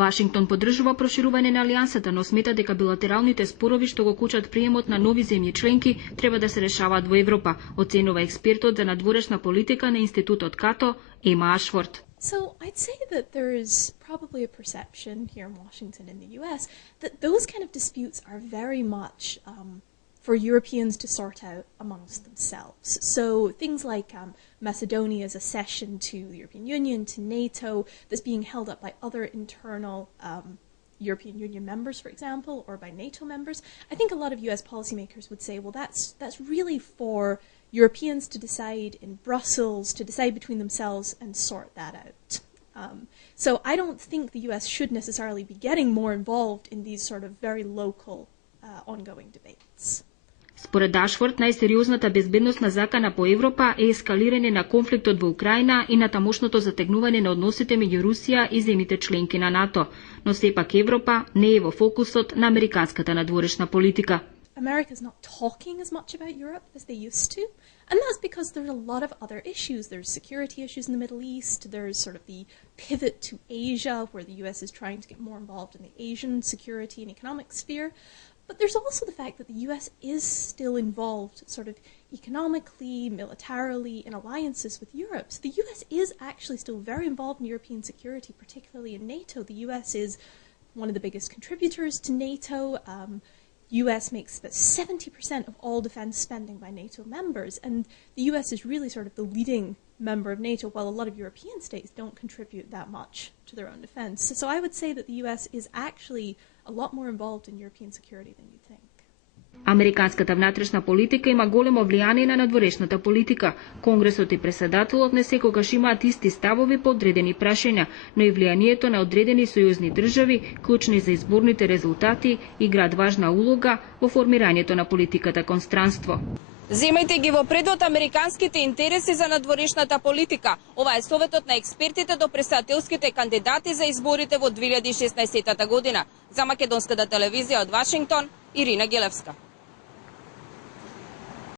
Вашингтон поддржува проширување на алијансата, но смета дека билатералните спорови што го кучат приемот на нови земји членки треба да се решаваат во Европа, оценува експертот за надворешна политика на институтот Като Ема Ашфорд. So I'd say that there is probably a perception here in Washington and the US that those kind of disputes are very much for Europeans to sort out amongst themselves. So things like Macedonia's accession to the European Union, to NATO, that's being held up by other internal European Union members, for example, or by NATO members. I think a lot of US policymakers would say, well, that's really for Europeans to decide in Brussels, to decide between themselves and sort that out. So I don't think the US should necessarily be getting more involved in these sort of very local ongoing debates. Според Ашфорд, најсериозната безбедносна закана по Европа е ескалирање на конфликтот во Украина и на тамошното затегнување на односите меѓу Русија и земјите членки на НАТО, но сепак Европа не е во фокусот на американската надворешна политика. America's not talking as much about Europe as they used to, and that's because there's a lot of other issues. There's security issues in the Middle East, there's sort of the pivot to Asia, where the US is trying to get more involved in the Asian security and economic sphere. But there's also the fact that the US is still involved sort of economically, militarily, in alliances with Europe. So the US is actually still very involved in European security, particularly in NATO. The US is one of the biggest contributors to NATO. US makes about 70% of all defense spending by NATO members, and the US is really sort of the leading member of NATO, while a lot of European states don't contribute that much to their own defense. So I would say that the US is actually a lot more involved in European security than you think. Американската внатрешна политика има големо влијание на надворешната политика. Конгресот и преседателот не секогаш имаат исти ставови по одредени прашања, но и влијанието на одредени сојузни држави, клучни за изборните резултати, играат важна улога во формирањето на политиката кон странство. Земајте ги во предот американските интереси за надворешната политика. Ова е советот на експертите до председателските кандидати за изборите во 2016 година. За Македонската телевизија од Вашингтон, Ирина Гелевска.